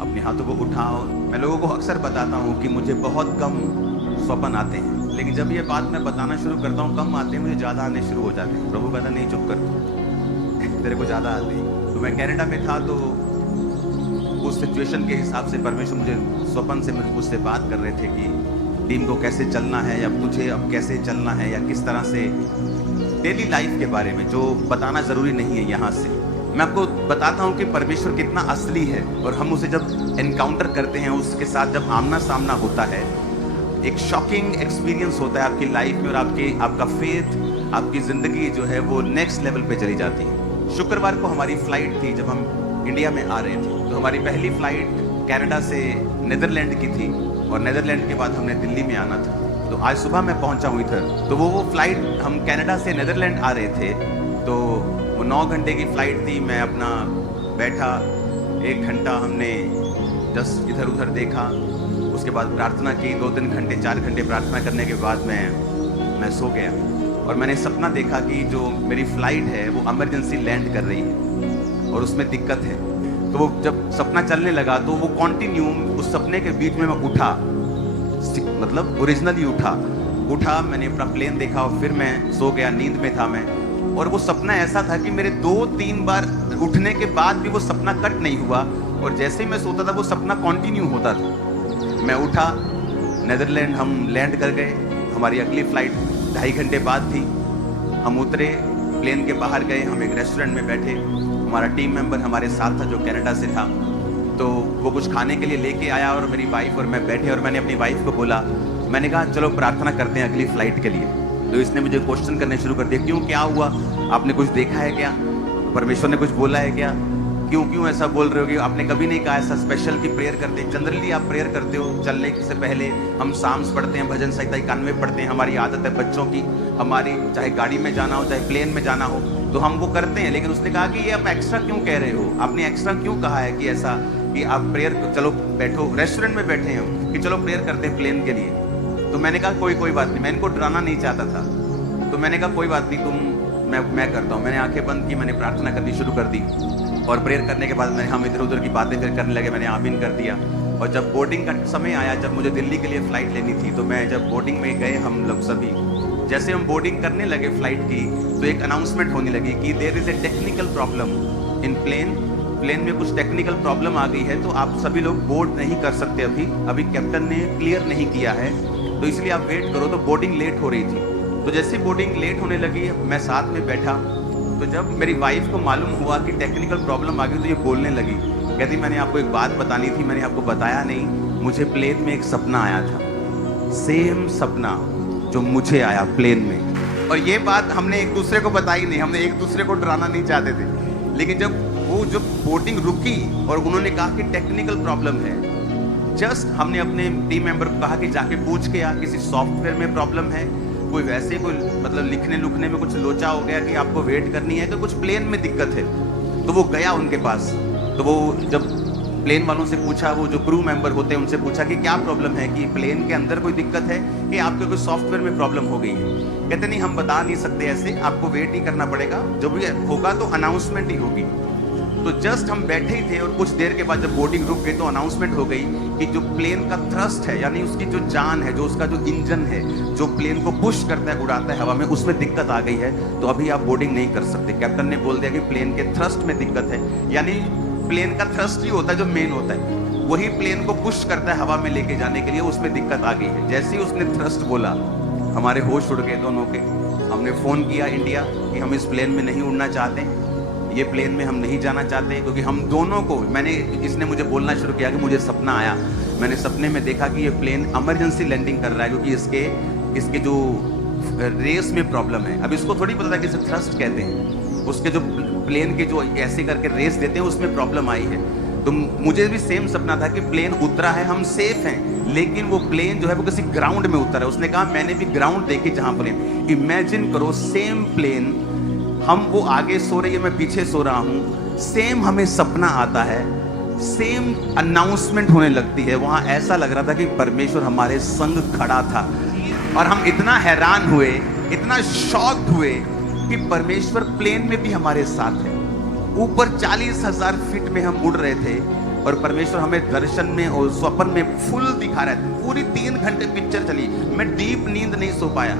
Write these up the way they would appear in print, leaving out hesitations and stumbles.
अपने हाथों को उठाओ। मैं लोगों को अक्सर बताता हूँ कि मुझे बहुत कम स्वप्न आते हैं, लेकिन जब ये बात मैं बताना शुरू करता हूँ कम आते हैं, मुझे ज़्यादा आने शुरू हो जाते हैं। प्रभु कहता नहीं, चुप कर तू तेरे को ज़्यादा आते हैं। तो मैं कनाडा में था, तो उस सिचुएशन के हिसाब से परमेश्वर मुझे स्वप्न से मुझसे बात कर रहे थे कि टीम को कैसे चलना है, या तुझे अब कैसे चलना है, या किस तरह से डेली लाइफ के बारे में, जो बताना ज़रूरी नहीं है यहाँ से। मैं आपको बताता हूँ कि परमेश्वर कितना असली है, और हम उसे जब एनकाउंटर करते हैं, उसके साथ जब आमना सामना होता है, एक शॉकिंग एक्सपीरियंस होता है आपकी लाइफ में, और आपका फेथ, आपकी ज़िंदगी जो है वो नेक्स्ट लेवल पे चली जाती है। शुक्रवार को हमारी फ्लाइट थी, जब हम इंडिया में आ रहे थे, तो हमारी पहली फ्लाइट कनाडा से नीदरलैंड की थी, और नीदरलैंड के बाद हमने दिल्ली में आना था। तो आज सुबह मैं पहुंचा हूँ इधर। तो वो फ्लाइट, हम कनाडा से नीदरलैंड आ रहे थे, तो वो 9 घंटे की फ्लाइट थी। मैं अपना बैठा, 1 घंटा हमने जस्ट इधर उधर देखा, उसके बाद प्रार्थना की, 2-3 घंटे 4 घंटे प्रार्थना करने के बाद मैं सो गया। और मैंने सपना देखा कि जो मेरी फ़्लाइट है वो इमरजेंसी लैंड कर रही है और उसमें दिक्कत है। तो वो जब सपना चलने लगा तो वो कंटिन्यू, उस सपने के बीच में मैं उठा, मतलब ओरिजिनली उठा, मैंने अपना प्लेन देखा और फिर मैं सो गया, नींद में था मैं। और वो सपना ऐसा था कि मेरे 2-3 बार उठने के बाद भी वो सपना कट नहीं हुआ, और जैसे ही मैं सोता था वो सपना कंटिन्यू होता था। मैं उठा, नीदरलैंड हम लैंड कर गए। हमारी अगली फ्लाइट 2.5 घंटे बाद थी। हम उतरे, प्लेन के बाहर गए, हम एक रेस्टोरेंट में बैठे। हमारा टीम मेंबर हमारे साथ था जो कनाडा से था, तो वो कुछ खाने के लिए लेके आया, और मेरी वाइफ और मैं बैठे, और मैंने अपनी वाइफ को बोला, मैंने कहा चलो प्रार्थना करते हैं अगली फ्लाइट के लिए। तो इसने मुझे क्वेश्चन करने शुरू कर दिया, क्यों, क्या हुआ, आपने कुछ देखा है क्या, परमेश्वर ने कुछ बोला है क्या, क्यों ऐसा बोल रहे हो, कि आपने कभी नहीं कहा ऐसा स्पेशल की प्रेयर करते हैं। जनरली आप प्रेयर करते हो चलने से पहले, हम साम्स पढ़ते हैं, भजन संहिता 91 पढ़ते हैं, हमारी आदत है बच्चों की, हमारी चाहे गाड़ी में जाना हो चाहे प्लेन में जाना हो तो हम वो करते हैं। लेकिन उसने कहा कि ये आप एक्स्ट्रा क्यों कह रहे हो, आपने एक्स्ट्रा क्यों कहा है कि ऐसा, कि आप प्रेयर, चलो बैठो, रेस्टोरेंट में बैठे हैं कि चलो प्रेयर करते हैं प्लेन के लिए। तो मैंने कहा कोई बात नहीं, मैं इनको डराना नहीं चाहता था। तो मैंने कहा कोई बात नहीं, मैं करता हूँ। मैंने आंखें बंद की, मैंने प्रार्थना करनी शुरू कर दी, और प्रेयर करने के बाद हम इधर उधर की बातें फिर करने लगे। मैंने आमीन कर दिया। और जब बोर्डिंग का समय आया, जब मुझे दिल्ली के लिए फ़्लाइट लेनी थी, तो मैं जब बोर्डिंग में गए, हम लोग सभी जैसे हम बोर्डिंग करने लगे फ़्लाइट की, तो एक अनाउंसमेंट होने लगी कि there is a technical problem in plane में कुछ टेक्निकल प्रॉब्लम आ गई है, तो आप सभी लोग बोर्ड नहीं कर सकते अभी कैप्टन ने क्लियर नहीं किया है, तो इसलिए आप वेट करो। तो बोर्डिंग लेट हो रही थी। तो जैसे बोर्डिंग लेट होने लगी, मैं साथ में बैठा, तो जब मेरी वाइफ को मालूम हुआ कि टेक्निकल प्रॉब्लम आ गई, तो ये बोलने लगी, कहती मैंने आपको एक बात बतानी थी, मैंने आपको बताया नहीं, मुझे प्लेन में एक सपना आया था, सेम सपना जो मुझे आया प्लेन में। और ये बात हमने एक दूसरे को बताई नहीं, हमने एक दूसरे को डराना नहीं चाहते थे। लेकिन जब बोर्डिंग रुकी और उन्होंने कहा कि टेक्निकल प्रॉब्लम है, जस्ट हमने अपने टीम मेंबर को कहा कि जाके पूछ के आ, किसी सॉफ्टवेयर में प्रॉब्लम है, कोई वैसे कोई मतलब लिखने में कुछ लोचा हो गया कि आपको वेट करनी है, तो कुछ प्लेन में दिक्कत है। तो वो गया उनके पास। तो वो जब प्लेन वालों से पूछा, वो जो क्रू मेंबर होते हैं उनसे पूछा कि क्या प्रॉब्लम है, कि प्लेन के अंदर कोई दिक्कत है कि आपके कोई सॉफ्टवेयर में प्रॉब्लम हो गई है। कहते नहीं, हम बता नहीं सकते ऐसे, आपको वेट ही करना पड़ेगा, जो भी होगा तो अनाउंसमेंट ही होगी। तो जस्ट हम बैठे ही थे, और कुछ देर के बाद जब बोर्डिंग रुक गई तो अनाउंसमेंट हो गई कि जो प्लेन का थ्रस्ट है, यानी उसकी जो जान है, जो उसका जो इंजन है, जो प्लेन को पुश करता है, उड़ाता है हवा में, उसमें दिक्कत आ गई है, तो अभी आप बोर्डिंग नहीं कर सकते। कैप्टन ने बोल दिया कि प्लेन के थ्रस्ट में दिक्कत है, यानी प्लेन का थ्रस्ट ही होता है जो मेन होता है, वही प्लेन को पुश करता है हवा में लेके जाने के लिए, उसमें दिक्कत आ गई है। जैसे ही उसने थ्रस्ट बोला, हमारे होश उड़ गए दोनों के। हमने फ़ोन किया इंडिया कि हम इस प्लेन में नहीं उड़ना चाहते, ये प्लेन में हम नहीं जाना चाहते, क्योंकि हम दोनों को, इसने मुझे बोलना शुरू किया कि मुझे सपना आया, मैंने सपने में देखा कि ये प्लेन इमरजेंसी लैंडिंग कर रहा है, क्योंकि इसके जो रेस में प्रॉब्लम है। अब इसको थोड़ी पता था कि इसे थ्रस्ट कहते हैं, उसके जो प्लेन के जो ऐसे करके रेस देते हैं उसमें प्रॉब्लम आई है। तो मुझे भी सेम सपना था कि प्लेन उतरा है, हम सेफ हैं, लेकिन वो प्लेन जो है वो किसी ग्राउंड में उतरा है। उसने कहा मैंने भी ग्राउंड देखी जहाँ प्लेन, इमेजिन करो सेम प्लेन, हम वो आगे सो रही है, मैं पीछे सो रहा हूँ, सेम हमें सपना आता है, सेम अनाउंसमेंट होने लगती है। वहाँ ऐसा लग रहा था कि परमेश्वर हमारे संग खड़ा था, और हम इतना हैरान हुए, इतना शॉक्ड हुए कि परमेश्वर प्लेन में भी हमारे साथ है। ऊपर 40,000 फीट में हम उड़ रहे थे, और परमेश्वर हमें दर्शन में और स्वप्न में फुल दिखा रहा है। पूरी 3 घंटे पिक्चर चली, मैं डीप नींद नहीं सो पाया।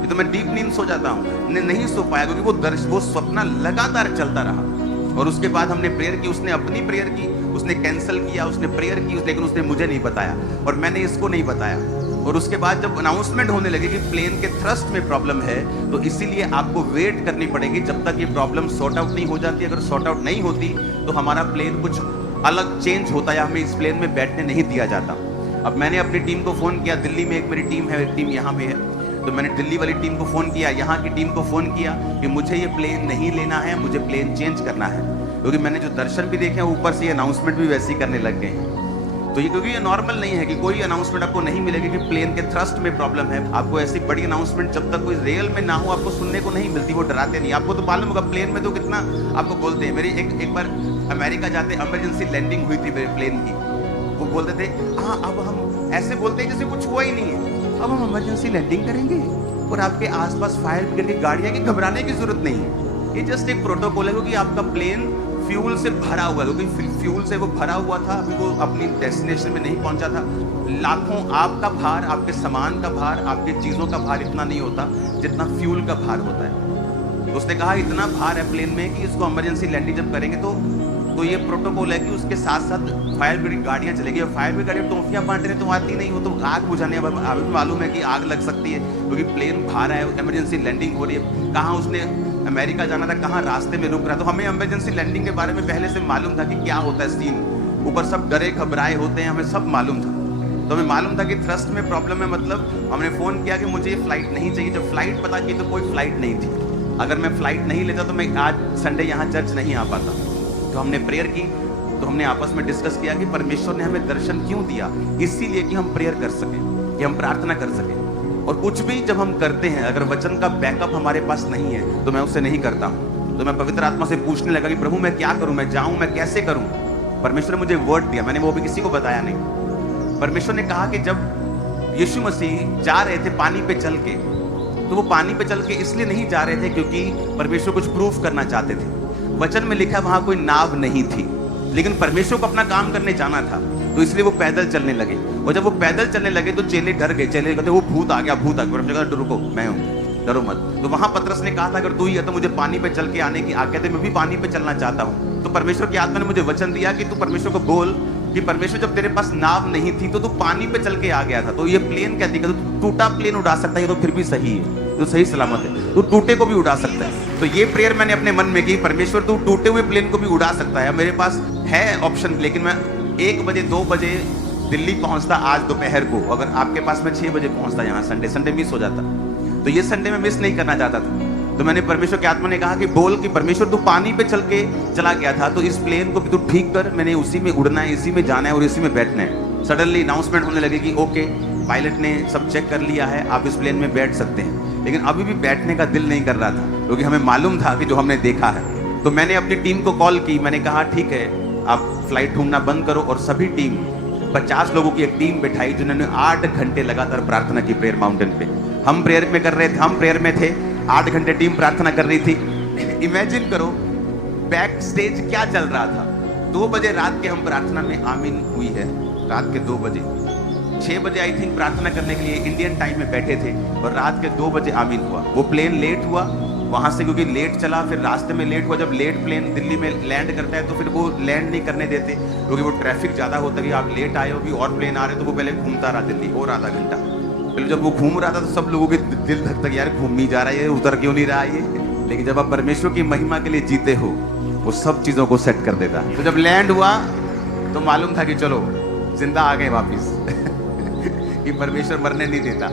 ये तो मैं डीप नींद सो जाता हूँ, नहीं सो पाया क्योंकि वो स्वप्न लगातार चलता रहा। और उसके बाद हमने प्रेयर की, उसने अपनी प्रेयर की, उसने कैंसिल किया, उसने प्रेयर की, लेकिन उसने मुझे नहीं बताया और मैंने इसको नहीं बताया। और उसके बाद जब अनाउंसमेंट होने लगे कि प्लेन के थ्रस्ट में प्रॉब्लम है, तो इसीलिए आपको वेट करनी पड़ेगी जब तक ये प्रॉब्लम सॉर्ट आउट नहीं हो जाती। अगर सॉर्ट आउट नहीं होती तो हमारा प्लेन कुछ अलग चेंज होता है, हमें इस प्लेन में बैठने नहीं दिया जाता। अब मैंने अपनी टीम को फ़ोन किया, दिल्ली में एक मेरी टीम है, एक टीम यहाँ पे है, तो मैंने दिल्ली वाली टीम को फ़ोन किया, यहाँ की टीम को फ़ोन किया कि मुझे ये प्लेन नहीं लेना है, मुझे प्लेन चेंज करना है। क्योंकि मैंने जो दर्शन भी देखे हैं, ऊपर से ये अनाउंसमेंट भी वैसे ही करने लग गए हैं। तो ये क्योंकि ये नॉर्मल नहीं है कि कोई अनाउंसमेंट आपको नहीं मिलेगी कि प्लेन के थ्रस्ट में प्रॉब्लम है। आपको ऐसी बड़ी अनाउंसमेंट जब तक कोई रियल में ना हो आपको सुनने को नहीं मिलती, वो डराते नहीं। आपको तो मालूम होगा प्लेन में तो कितना आपको बोलते हैं। मेरी एक बार अमेरिका जाते इमरजेंसी लैंडिंग हुई थी मेरे प्लेन की, वो बोलते थे हाँ अब हम ऐसे बोलते हैं जैसे कुछ हुआ ही नहीं है, अब हम इमरजेंसी लैंडिंग करेंगे और आपके आसपास फायर ब्रिगेड की गाड़ियाँ की, घबराने की जरूरत नहीं है। ये जस्ट एक प्रोटोकॉल है क्योंकि आपका प्लेन फ्यूल से भरा हुआ है, क्योंकि फ्यूल से वो भरा हुआ था, अभी वो अपनी डेस्टिनेशन में नहीं पहुंचा था। लाखों आपका भार, आपके सामान का भार, आपकी चीज़ों का भार इतना नहीं होता जितना फ्यूल का भार होता है। तो उसने कहा इतना भार है प्लेन में कि इसको इमरजेंसी लैंडिंग जब करेंगे तो ये प्रोटोकॉल है कि उसके साथ साथ फायर ब्रिगेड गाड़ियाँ चलेगी। और फायर ब्रिगेड गाड़ियाँ टॉफियाँ बांटने तो आती नहीं, वो तो आग बुझाने। अभी भी मालूम है कि आग लग सकती है क्योंकि प्लेन भारा है, इमरजेंसी लैंडिंग हो रही है। कहाँ उसने अमेरिका जाना था, कहाँ रास्ते में रुक रहा, तो हमें इमरजेंसी लैंडिंग के बारे में पहले से मालूम था कि क्या होता है सीन। ऊपर सब डरे घबराए होते हैं, हमें सब मालूम था। तो हमें मालूम था कि थ्रस्ट में प्रॉब्लम है, मतलब हमने फ़ोन किया कि मुझे ये फ्लाइट नहीं चाहिए। जब फ्लाइट पता की तो कोई फ्लाइट नहीं थी। अगर मैं फ्लाइट नहीं लेता तो मैं आज संडे यहाँ चर्च नहीं आ पाता। तो हमने प्रेयर की, तो हमने आपस में डिस्कस किया कि परमेश्वर ने हमें दर्शन क्यों दिया, इसीलिए कि हम प्रेयर कर सकें, कि हम प्रार्थना कर सकें। और कुछ भी जब हम करते हैं, अगर वचन का बैकअप हमारे पास नहीं है तो मैं उसे नहीं करता हूँ। तो मैं पवित्र आत्मा से पूछने लगा कि प्रभु मैं क्या करूँ, मैं जाऊँ, मैं कैसे करूँ। परमेश्वर ने मुझे वर्ड दिया, मैंने वो भी किसी को बताया नहीं। परमेश्वर ने कहा कि जब यीशु मसीह जा रहे थे पानी पे चल के, तो वो पानी पे चल के इसलिए नहीं जा रहे थे क्योंकि परमेश्वर कुछ प्रूफ करना चाहते थे। वचन में लिखा वहां कोई नाव नहीं थी, लेकिन परमेश्वर को अपना काम करने जाना था, तो इसलिए वो पैदल चलने लगे। और जब वो पैदल चलने लगे तो चेले डर गए। चेले कहते वो भूत आ गया, भूत आ गया। परमेश्वर कहता रुको, मैं हूँ, डरो मत। तो वहां पतरस ने कहा था अगर तू ही है तो मुझे पानी पे चल के आने की आज्ञा दे, मैं भी पानी पे चलना चाहता हूँ। तो परमेश्वर की आत्मा ने मुझे वचन दिया कि तू परमेश्वर को बोल कि परमेश्वर जब तेरे पास नाव नहीं थी तो तू पानी पे चल के आ गया था, तो ये प्लेन क्या दिखा, तो टूटा प्लेन उड़ा सकता है तो फिर भी सही है, तो सही सलामत है, तो टूटे को भी उड़ा सकता है। तो ये प्रेयर मैंने अपने मन में की, परमेश्वर तू टूटे हुए प्लेन को भी उड़ा सकता है। मेरे पास है ऑप्शन, लेकिन मैं 1 बजे 2 बजे दिल्ली पहुंचता आज दोपहर को, अगर आपके पास मैं 6 बजे पहुंचता यहाँ, संडे मिस हो जाता, तो ये संडे में मिस नहीं करना चाहता था। तो मैंने परमेश्वर की आत्मा ने कहा कि बोल कि परमेश्वर तू पानी पे चल के चला गया था, तो इस प्लेन को भी तू ठीक कर, मैंने उसी में उड़ना है, इसी में जाना है और इसी में बैठना है। सडनली अनाउंसमेंट होने लगे कि ओके पायलट ने सब चेक कर लिया है, आप इस प्लेन में बैठ सकते हैं। लेकिन अभी भी बैठने का दिल नहीं कर रहा था क्योंकि हमें मालूम था कि जो हमने देखा है। तो मैंने अपनी टीम को कॉल की, मैंने कहा ठीक है आप फ्लाइट ढूंढना बंद करो, और सभी टीम 50 लोगों की एक टीम बैठाई जिन्होंने 8 घंटे लगातार प्रार्थना की प्रेयर माउंटेन पे। हम प्रेयर में कर रहे थे, हम प्रेयर में थे, 8 घंटे टीम प्रार्थना कर रही थी। इमेजिन करो बैक स्टेज क्या चल रहा था। 2 बजे रात के हम प्रार्थना में आमीन हुई है, रात के 2 बजे। 6 बजे आई थिंक प्रार्थना करने के लिए इंडियन टाइम में बैठे थे और रात के 2 बजे आमीन हुआ। वो प्लेन लेट हुआ वहां से, क्योंकि लेट चला, फिर रास्ते में लेट हुआ। जब लेट प्लेन दिल्ली में लैंड करता है तो फिर वो लैंड नहीं करने देते क्योंकि वो ट्रैफिक ज़्यादा होता है कि आप लेट आए हो, भी और प्लेन आ रहे, तो वो पहले घूमता रहा दिल्ली और आधा घंटा। फिर जब वो घूम रहा था तो सब लोगों के दिल धक तक यार घूम ही जा रहा है, ये उतर क्यों नहीं रहा है ये। लेकिन जब आप परमेश्वर की महिमा के लिए जीते हो, वो सब चीज़ों को सेट कर देता है। तो जब लैंड हुआ तो मालूम था कि चलो जिंदा आ गए वापिस कि परमेश्वर मरने नहीं देता।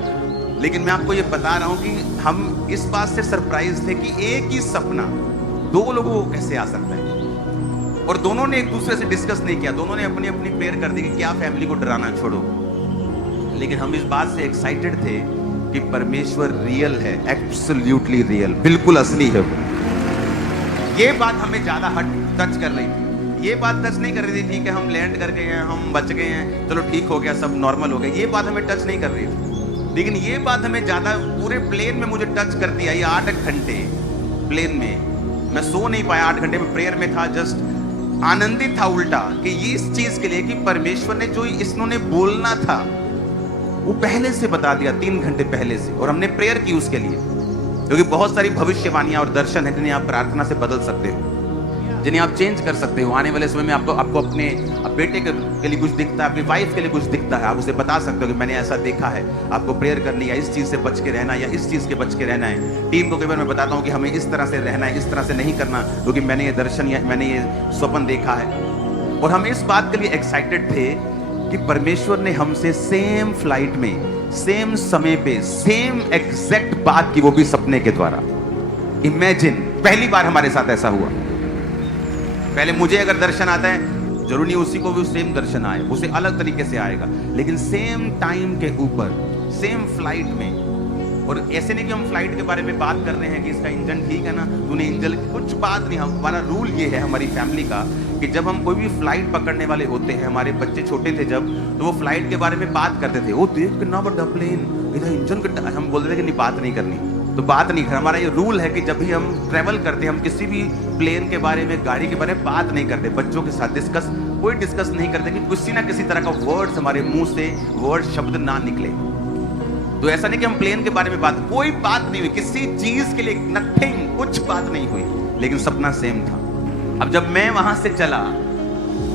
लेकिन मैं आपको ये बता रहा हूँ कि हम इस बात से सरप्राइज थे कि एक ही सपना 2 लोगों को कैसे आ सकता है। और दोनों ने एक दूसरे से डिस्कस नहीं किया, दोनों ने अपनी अपनी प्रेयर कर दी कि क्या फैमिली को डराना, छोड़ो। लेकिन हम इस बात से एक्साइटेड थे कि परमेश्वर रियल है, एब्सोल्युटली रियल, बिल्कुल असली है वो। ये बात हमें ज्यादा टच कर रही थी। ये बात टच नहीं कर रही थी ठीक है हम लैंड कर गए हैं, हम बच गए हैं, चलो ठीक हो गया, सब नॉर्मल हो गया, ये बात हमें टच नहीं कर रही थी। लेकिन ये बात हमें ज्यादा पूरे प्लेन में मुझे टच कर दिया। ये 8 घंटे प्लेन में मैं सो नहीं पाया, 8 घंटे में प्रेयर में था, जस्ट आनंदित था उल्टा कि ये इस चीज के लिए कि परमेश्वर ने जो इसने बोलना था वो पहले से बता दिया, 3 घंटे पहले से, और हमने प्रेयर की उसके लिए। क्योंकि बहुत सारी भविष्यवाणियां और दर्शन है जिन्हें आप प्रार्थना से बदल सकते हो, जिन्हें आप चेंज कर सकते हो। आने वाले समय में आपको अपने बेटे के लिए कुछ दिखता है, अपनी वाइफ के लिए कुछ दिखता है, आप उसे बता सकते हो कि मैंने ऐसा देखा है, आपको प्रेयर करनी है, इस चीज से बच के रहना है, या इस चीज के बच के रहना है। टीम को कई बार मैं बताता हूँ कि हमें इस तरह से रहना है, इस तरह से नहीं करना, क्योंकि मैंने ये दर्शन या मैंने ये स्वप्न देखा है। और हम इस बात के लिए एक्साइटेड थे कि परमेश्वर ने हमसे सेम फ्लाइट में, सेम समय पे, सेम एग्जैक्ट बात की, वो भी सपने के द्वारा। इमेजिन, पहली बार हमारे साथ ऐसा हुआ। पहले मुझे अगर दर्शन आता है, जरूरी नहीं उसी को भी सेम दर्शन आए, उसे अलग तरीके से आएगा, लेकिन सेम टाइम के ऊपर, सेम फ्लाइट में। और ऐसे नहीं कि हम फ्लाइट के बारे में बात कर रहे हैं कि इसका इंजन ठीक है ना, तूने इंजन, कुछ बात नहीं। हमारा रूल ये है हमारी फैमिली का कि जब हम कोई भी फ्लाइट पकड़ने वाले होते हैं, हमारे बच्चे छोटे थे जब, तो वो फ्लाइट के बारे में बात करते थे, वो देख कितना बड़ा प्लेन, इधर इंजन का, हम बोलते थे कि नहीं बात नहीं करनी, तो बात नहीं कर। हमारा ये रूल है कि जब भी हम ट्रेवल करते हैं, हम किसी भी प्लेन के बारे में, गाड़ी के बारे में बात नहीं करते। बच्चों के साथ कोई डिस्कस नहीं करते कि किसी ना किसी तरह का वर्ड्स हमारे मुंह से, वर्ड शब्द ना निकले। तो ऐसा नहीं कि हम प्लेन के बारे में कोई बात नहीं हुई, किसी चीज के लिए नथिंग, कुछ बात नहीं हुई, लेकिन सपना सेम था। अब जब मैं वहां से चला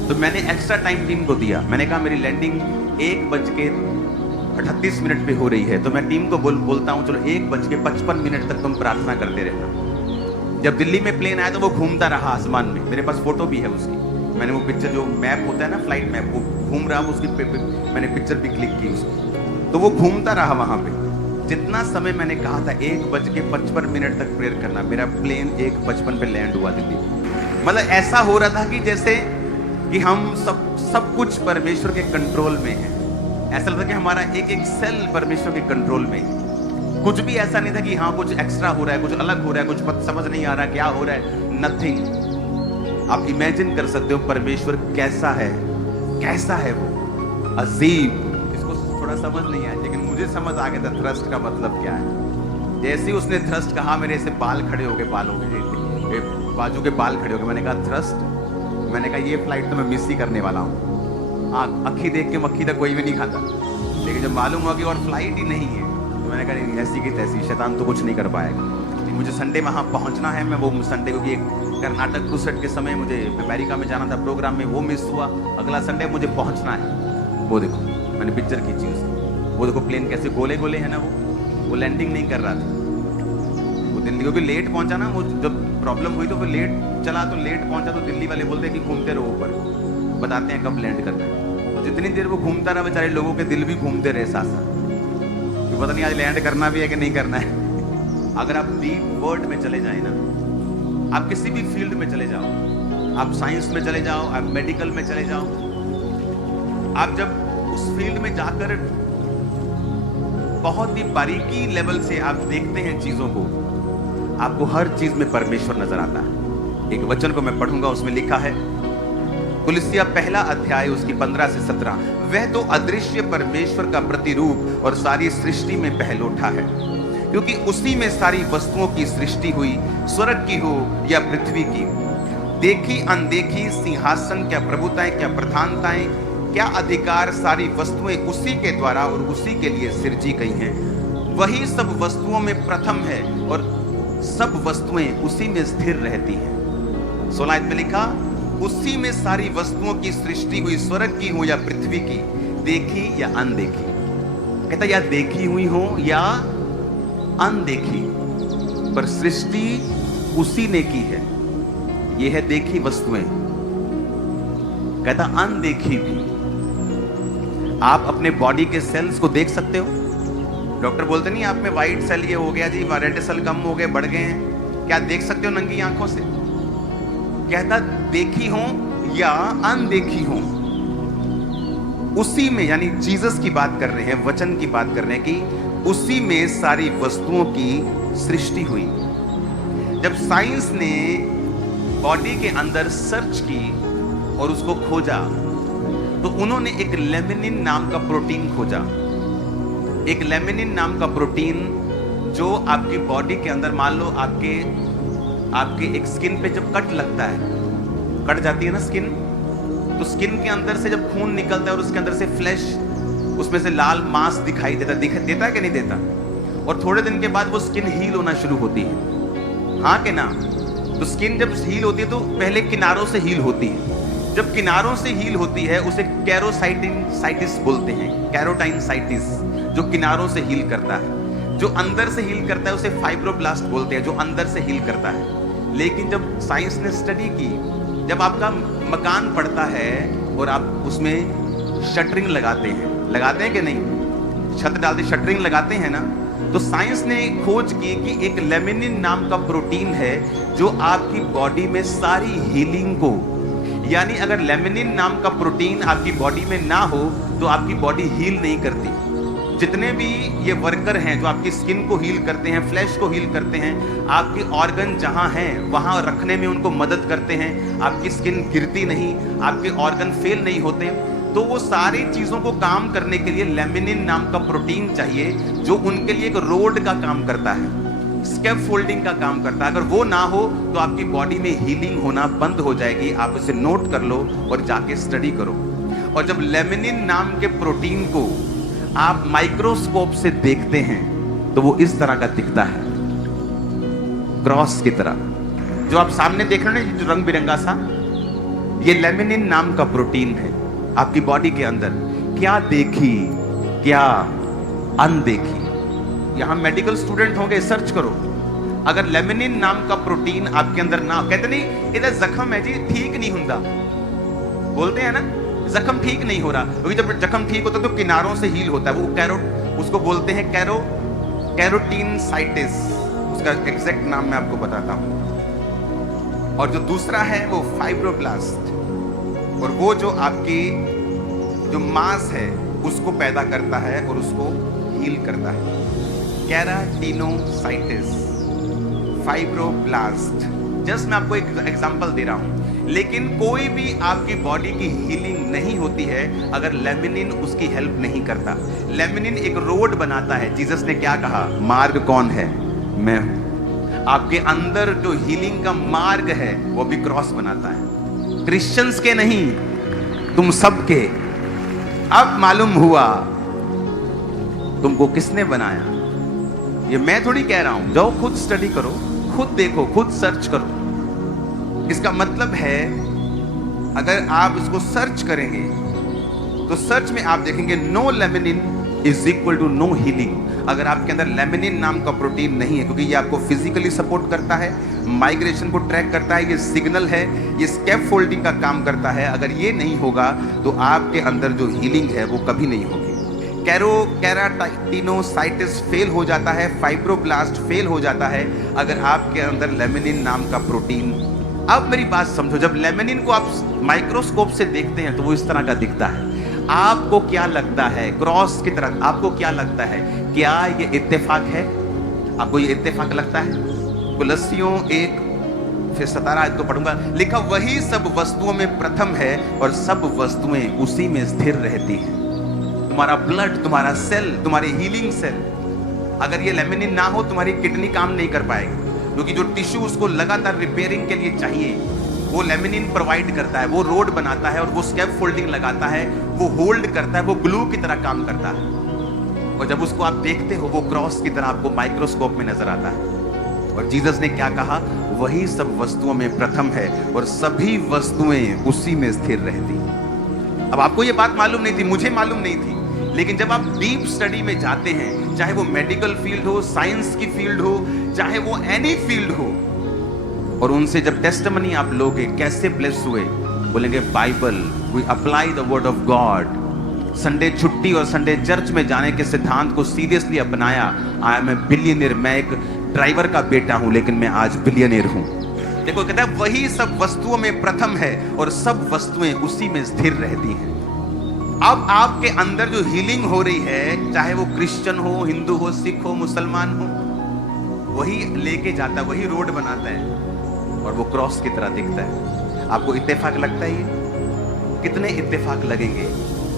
तो मैंने एक्स्ट्रा टाइम टीम को दिया। मैंने कहा मेरी लैंडिंग 1:38 पे हो रही है, तो मैं टीम को बोलता हूँ चलो 1:55 तक तुम प्रार्थना करते रहना। जब दिल्ली में प्लेन आया तो वो घूमता रहा आसमान में, मेरे पास फोटो भी है उसकी। मैंने वो पिक्चर, जो मैप होता है ना फ्लाइट मैप, वो घूम रहा, उसकी मैंने पिक्चर भी क्लिक की उसकी। तो वो घूमता रहा वहां पे। जितना समय मैंने कहा था 1:55 तक प्रेयर करना, मेरा प्लेन 1:55 पे लैंड हुआ दिल्ली। मतलब ऐसा हो रहा था कि जैसे कि हम सब कुछ परमेश्वर के कंट्रोल में है। ऐसा लगता कि हमारा एक एक सेल परमेश्वर के कंट्रोल में है। कुछ भी ऐसा नहीं था कि हाँ कुछ एक्स्ट्रा हो रहा है, कुछ अलग हो रहा है, कुछ समझ नहीं आ रहा क्या हो रहा है, नथिंग। आप इमेजिन कर सकते हो परमेश्वर कैसा है वो अजीब। इसको थोड़ा समझ नहीं आया, लेकिन मुझे समझ आ गया था थ्रस्ट का मतलब क्या है। जैसे ही उसने थ्रस्ट कहा, मेरे ऐसे बाल खड़े हो गए, बाजू के बाल खड़े हो गए। मैंने कहा थ्रस्ट, मैंने कहा ये फ्लाइट तो मैं मिस ही करने वाला हूँ। अखी देख के मक्खी तक कोई भी नहीं खाता, लेकिन जब मालूम हुआ कि और फ्लाइट ही नहीं है, तो मैंने कहा ऐसी की तैसी, शैतान तो कुछ नहीं कर पाएगा। मुझे संडे वहाँ पहुँचना है। मैं वो संडे, क्योंकि एक कर्नाटक क्रूसेड के समय मुझे अमेरिका में जाना था प्रोग्राम में, वो मिस हुआ। अगला संडे मुझे पहुँचना है। वो देखो मैंने पिक्चर खींची उसकी, वो देखो प्लेन कैसे गोले गोले है ना, वो लैंडिंग नहीं कर रहा था वो दिल्ली, क्योंकि लेट पहुँचा ना। वो जब प्रॉब्लम हुई तो फिर लेट चला, तो लेट पहुँचा, तो दिल्ली वाले बोलते हैं कि घूमते रहो ऊपर, बताते हैं कब लैंड करना है। तो जितनी देर वो घूमता रहा, बेचारे लोगों के दिल भी घूमते रहे साथ साथ, कि पता नहीं आज लैंड करना भी है कि नहीं करना है। अगर आप डीप वर्ड में चले जाए ना, आप किसी भी फील्ड में चले जाओ, आप साइंस में चले जाओ, आप मेडिकल में चले जाओ, आप जब उस फील्ड में जाकर बहुत ही बारीकी लेवल से आप देखते हैं चीजों को, आपको हर चीज में परमेश्वर नजर आता है। एक वचन को मैं पढ़ूंगा, उसमें लिखा है कुलिस्सिया 1 अध्याय उसकी 15 से 17, वह तो अदृश्य परमेश्वर का प्रतिरूप और सारी सृष्टि में पहलोठा है, क्योंकि उसी में सारी वस्तुओं की सृष्टि हुई, स्वर्ग की हो या पृथ्वी की, देखी अनदेखी, सिंहासन, क्या प्रभुताएं, क्या प्रधानताएं, क्या अधिकार, सारी वस्तुएं उसी के द्वारा और उसी के लिए सृजी गई हैं। वही सब वस्तुओं में प्रथम है और सब वस्तुएं उसी में स्थिर रहती हैं। 16 में लिखा, उसी में सारी वस्तुओं की सृष्टि हुई, स्वर्ग की हो या पृथ्वी की, देखी या अनदेखी। कहता या देखी हुई हो या अनदेखी, पर सृष्टि उसी ने की है। यह है देखी वस्तुएं। कहता अनदेखी भी। आप अपने बॉडी के सेल्स को देख सकते हो। डॉक्टर बोलते नहीं आप में व्हाइट सेल ये हो गया जी, रेड सेल कम हो गए, बढ़ गए हैं, क्या देख सकते हो नंगी आंखों से? कहता देखी हो या अनदेखी हो, उसी में, यानी जीसस की बात कर रहे हैं, वचन की बात कर रहे हैं कि उसी में सारी वस्तुओं की सृष्टि हुई। जब साइंस ने बॉडी के अंदर सर्च की और उसको खोजा, तो उन्होंने एक लेमिनिन नाम का प्रोटीन खोजा। एक लेमिनिन नाम का प्रोटीन जो आपकी बॉडी के अंदर, मान लो आपके एक स्किन पे जब कट लगता है कट जाती है ना स्किन, तो स्किन के अंदर से जब खून निकलता है और उसके अंदर से फ्लैश, उसमें से लाल मांस दिखाई देता है कि नहीं देता? और थोड़े दिन के बाद वो स्किन हील होना शुरू होती है, हाँ कि ना? तो स्किन जब हील होती है तो पहले किनारों से हील होती है। जब किनारों से हील होती है उसे कैरोसाइटिस बोलते हैं, कैरोटाइनसाइटिस, जो किनारों से हील करता है। जो अंदर से हील करता है उसे फाइब्रोब्लास्ट बोलते हैं, जो अंदर से हील करता है। लेकिन जब साइंस ने स्टडी की, जब आपका मकान पड़ता है और आप उसमें शटरिंग लगाते हैं कि नहीं? छत डालते शटरिंग लगाते हैं ना, तो साइंस ने खोज की कि एक लेमिनिन नाम का प्रोटीन है जो आपकी बॉडी में सारी हीलिंग को, यानी अगर लेमिनिन नाम का प्रोटीन आपकी बॉडी में ना हो तो आपकी बॉडी हील नहीं करती। जितने भी ये वर्कर हैं जो आपकी स्किन को हील करते हैं, फ्लैश को हील करते हैं, आपके ऑर्गन जहां हैं वहां रखने में उनको मदद करते हैं, आपकी स्किन गिरती नहीं, आपके ऑर्गन फेल नहीं होते, तो वो सारी चीजों को काम करने के लिए लेमिनिन नाम का प्रोटीन चाहिए, जो उनके लिए एक रोड का काम करता है, स्कैफोल्डिंग का काम करता है। अगर वो ना हो तो आपकी बॉडी में हीलिंग होना बंद हो जाएगी। आप इसे नोट कर लो और जाके स्टडी करो। और जब लेमिनिन नाम के प्रोटीन को आप माइक्रोस्कोप से देखते हैं तो वो इस तरह का दिखता है, क्रॉस की तरह। जो आप सामने देख रहे हैं जो रंग बिरंगा सा, ये लेमिनिन नाम का प्रोटीन है आपकी बॉडी के अंदर। क्या देखी क्या अनदेखी। यहां मेडिकल स्टूडेंट होंगे, सर्च करो। अगर लेमिनिन नाम का प्रोटीन आपके अंदर ना, कहते नहीं इधर जख्म है जी, ठीक नहीं होता, बोलते हैं ना जख्म ठीक नहीं हो रहा, क्योंकि जब जख्म ठीक होता है तो किनारों से हील होता है। वो उसको बोलते हैं कैरोटीनसाइटिस। उसका एग्जैक्ट नाम मैं आपको बताता हूं। और जो दूसरा है वो फाइब्रोब्लास्ट, और वो जो आपकी जो मांस है उसको पैदा करता है और उसको हील करता है। केराटिनोसाइटिस, फाइब्रोब्लास्ट। जस्ट मैं आपको एक एग्जांपल दे रहा हूं। लेकिन कोई भी आपकी बॉडी की हीलिंग नहीं होती है अगर लेमिनिन उसकी हेल्प नहीं करता। लेमिनिन एक रोड बनाता है। जीसस ने क्या कहा? मार्ग कौन है? मैं हूं। आपके अंदर जो हीलिंग का मार्ग है वो भी क्रॉस बनाता है, क्रिश्चियंस के नहीं, तुम सबके। अब मालूम हुआ तुमको किसने बनाया। ये मैं थोड़ी कह रहा हूं, जाओ खुद स्टडी करो, खुद देखो, खुद सर्च करो। इसका मतलब है अगर आप इसको सर्च करेंगे तो सर्च में आप देखेंगे no laminin is equal to no healing. अगर आपके अंदर लेमिनिन नाम का प्रोटीन नहीं है, क्योंकि ये आपको फिजिकली सपोर्ट करता है, माइग्रेशन को ट्रैक करता है, ये सिग्नल है, ये स्कैफोल्डिंग का काम करता है। अगर ये नहीं होगा तो आपके अंदर जो हीलिंग है वो कभी नहीं होगी। केराटिनोसाइटिस फेल हो जाता है, फाइब्रोब्लास्ट फेल हो जाता है अगर आपके अंदर लेमिनिन नाम का प्रोटीन। अब मेरी बात समझो, जब लेमिनिन को आप माइक्रोस्कोप से देखते हैं तो वो इस तरह का दिखता है। आपको क्या लगता है? क्रॉस की तरह आपको क्या लगता है? क्या ये इत्तेफाक है? आपको ये इत्तेफाक लगता है? कुलस्सियों 1 फिर 17 आयत को पढ़ूंगा, लिखा वही सब वस्तुओं में प्रथम है और सब वस्तुएं उसी में स्थिर रहती हैं। तुम्हारा ब्लड, तुम्हारा सेल, तुम्हारी हीलिंग सेल, अगर ये लेमिनिन ना हो तुम्हारी किडनी काम नहीं कर पाएगी, क्योंकि जो टिश्यू उसको लगातार रिपेयरिंग के लिए चाहिए वो लेमिनिन प्रोवाइड करता है। वो रोड बनाता है और वो स्कैफोल्डिंग लगाता है, वो होल्ड करता है, वो ग्लू की तरह काम करता है। और जब उसको आप देखते हो वो क्रॉस की तरह आपको माइक्रोस्कोप में नजर आता है। और जीसस ने क्या कहा? वही सब वस्तुओं में प्रथम है और सभी वस्तुएं उसी में स्थिर रहती। अब आपको ये बात मालूम नहीं थी, मुझे मालूम नहीं थी, लेकिन जब आप डीप स्टडी में जाते हैं, चाहे वो मेडिकल फील्ड हो, साइंस की फील्ड हो, चाहे वो एनी फील्ड हो, और उनसे जब टेस्टिमनी आप लोगे, कैसे ब्लेस हुए, बोलेंगे Bible, we apply the word of God. Sunday छुट्टी और संडे चर्च में जाने के सिद्धांत को सीरियसली अपनाया। I am a billionaire. मैं एक ड्राइवर का बेटा हूं लेकिन मैं आज बिलियनियर हूं। देखो कहता है वही सब वस्तुओं में प्रथम है और सब वस्तुएं उसी में स्थिर रहती हैं। अब आपके अंदर जो हीलिंग हो रही है, चाहे वो क्रिश्चियन हो, हिंदू हो, सिख हो, मुसलमान हो, वही लेके जाता है, वही रोड बनाता है और वो क्रॉस की तरह दिखता है। आपको इत्तेफाक लगता है? ये कितने इत्तेफाक लगेंगे?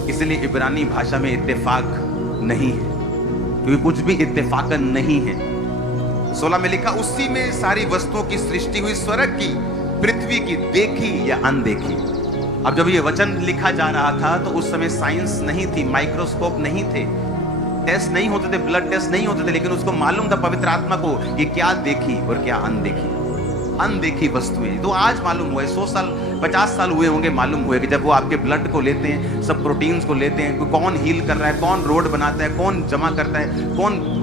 इसलिए इब्रानी भाषा में इत्तेफाक नहीं है, क्योंकि कुछ भी इत्तेफाकन नहीं है। 16 में लिखा उसी में सारी वस्तुओं की सृष्टि हुई, स्वर्ग की पृथ्वी की देखी या अनदेखी। अब जब ये वचन लिखा जा रहा था तो उस समय साइंस नहीं थी, माइक्रोस्कोप नहीं थे, टेस्ट नहीं होते थे, ब्लड टेस्ट नहीं होते थे, लेकिन उसको मालूम था पवित्र आत्मा को ये क्या देखी और क्या अनदेखी, अनदेखी वस्तुएं। तो आज मालूम हुआ, 100 साल 50 साल हुए होंगे, मालूम हुए कि जब वो आपके ब्लड को लेते हैं, सब प्रोटीन्स को लेते हैं, कौन हील कर रहा है, कौन रोड बनाता है, कौन जमा करता है,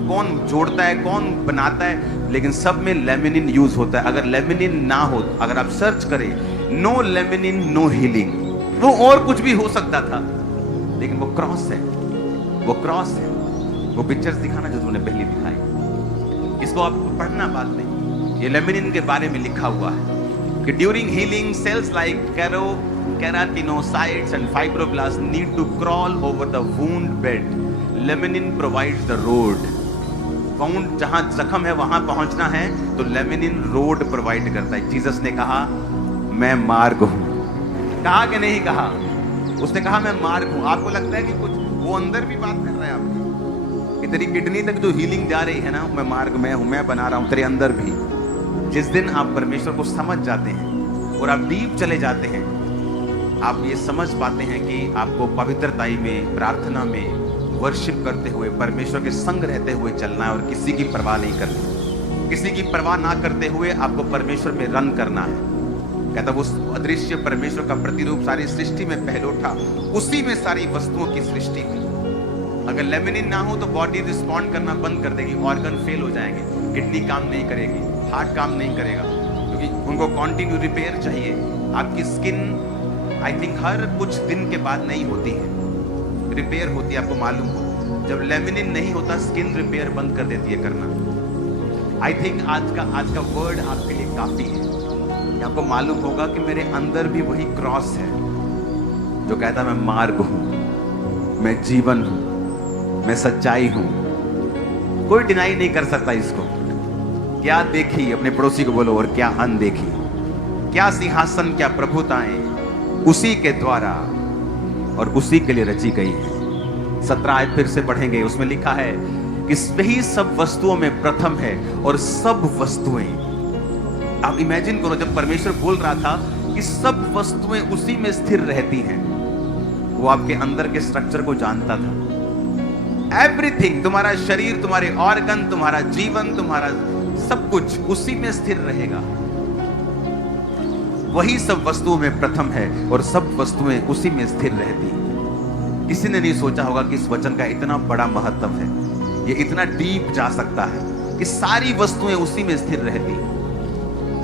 कौन जोड़ता है, कौन बनाता है, लेकिन सब में लेमिनिन यूज होता है। अगर लेमिनिन ना हो, अगर आप सर्च करें, नो लेमिनिन नो हीलिंग, वो और कुछ भी हो सकता था, लेकिन वो क्रॉस है, वो क्रॉस है। वो पिक्चर्स दिखाना जो तुमने पहले दिखाई, इसको आपको पढ़ना बाद में। ये लेमिनिन के बारे में लिखा हुआ है कि during healing cells like keratinocytes and fibroblast need to crawl over the wound bed. Laminin provides the road. Wound जहां जख्म है वहां पहुंचना है तो लेमिनिन रोड प्रोवाइड करता है। जीसस ने कहा मैं मार्ग हूं, कहा कि नहीं कहा? उसने कहा मैं मार्ग हूं। आपको लगता है कि कुछ वो अंदर भी बात कर रहा है आपकी कि तेरी किडनी तक जो हीलिंग जा रही है ना, मैं मार्ग में हूं, मैं बना रहा हूं तेरे अंदर भी। जिस दिन आप परमेश्वर को समझ जाते हैं और आप डीप चले जाते हैं, आप ये समझ पाते हैं कि आपको पवित्रताई में, प्रार्थना में, वर्शिप करते हुए, परमेश्वर के संग रहते हुए चलना है और किसी की परवाह नहीं करनी। किसी की परवाह ना करते हुए आपको परमेश्वर में रन करना है। कहता वो अदृश्य परमेश्वर का प्रतिरूप सारी सृष्टि में पहलोठा, उसी में सारी वस्तुओं की सृष्टि हुई। अगर लेमिनिन ना हो तो बॉडी रिस्पॉन्ड करना बंद कर देगी, ऑर्गन फेल हो जाएंगे, किडनी काम नहीं करेगी, हार्ट काम नहीं करेगा, क्योंकि उनको कॉन्टिन्यू रिपेयर चाहिए। आपकी स्किन आई थिंक हर कुछ दिन के बाद नहीं होती है, रिपेयर होती है, आपको मालूम हो। जब लेमिनिन नहीं होता स्किन रिपेयर बंद कर देती है करना। आई थिंक आज का वर्ड आपके लिए काफी है। आपको मालूम होगा कि मेरे अंदर भी वही क्रॉस है जो कहता मैं मार्ग हूं, मैं जीवन हूं, मैं सच्चाई हूं। कोई डिनाई नहीं कर सकता इसको। क्या देखी, अपने पड़ोसी को बोलो, और क्या अनदेखी। क्या सिंहासन, क्या प्रभुताएं उसी के द्वारा और उसी के लिए रची गई है। 17 आयत फिर से पढ़ेंगे, उसमें लिखा है कि वही सब वस्तुओं में प्रथम है और सब वस्तुएं। आप इमेजिन करो, जब परमेश्वर बोल रहा था कि सब वस्तुएं उसी में स्थिर रहती हैं, वो आपके अंदर के स्ट्रक्चर को जानता था। एवरीथिंग, तुम्हारा शरीर, तुम्हारे ऑर्गन, तुम्हारा जीवन, तुम्हारा सब कुछ उसी में स्थिर रहेगा। वही सब वस्तुओं में प्रथम है और सब वस्तुएं उसी में स्थिर रहती हैं। किसी ने नहीं सोचा होगा कि इस वचन का इतना बड़ा महत्व है, ये इतना डीप जा सकता है कि सारी वस्तुएं उसी में स्थिर रहती हैं।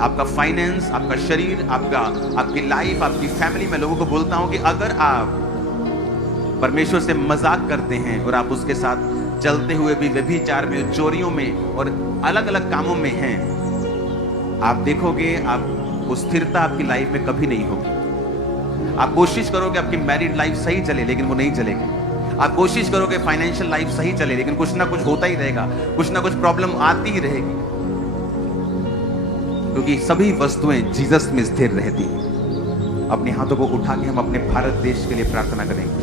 आपका फाइनेंस, आपका शरीर, आपकी लाइफ, आपकी फैमिली। मैं लोगों को बोलता हूं कि अगर आप परमेश्वर से मजाक करते हैं और आप उसके साथ चलते हुए भी व्यभिचार में, चोरियों में और अलग अलग कामों में हैं, आप देखोगे आप वो स्थिरता आपकी लाइफ में कभी नहीं होगी। आप कोशिश करोगे आपकी मैरिड लाइफ सही चले, लेकिन वो नहीं चलेगी। आप कोशिश करोगे फाइनेंशियल लाइफ सही चले, लेकिन कुछ ना कुछ होता ही रहेगा, कुछ ना कुछ प्रॉब्लम आती ही रहेगी, क्योंकि सभी वस्तुएं जीसस में स्थिर रहती हैं। अपने हाथों को उठा के हम अपने भारत देश के लिए प्रार्थना करेंगे।